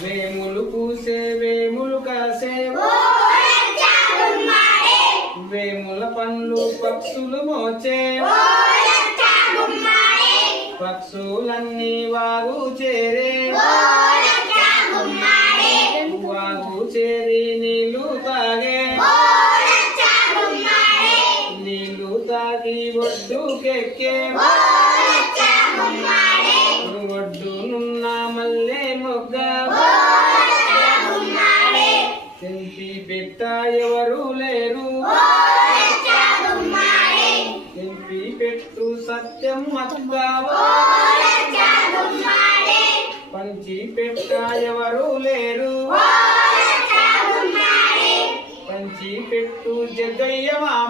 వేములు పూసే వేములు కాసే వేముల పండ్లు పక్షులు మోచే పక్షులన్నీ వాగు చేరే వాగు చేరి నీళ్లు తాగే నీళ్లు తాగి ఒడ్డుకెక్కే ఒడ్డునున్న మల్లె మొగ్గ తెంపి పెట్ట ఎవరు లేరు తెంపి పెట్టు సత్యం అక్క పంచి పెట్ట ఎవరు లేరు పంచి పెట్టు జగయ్య మామ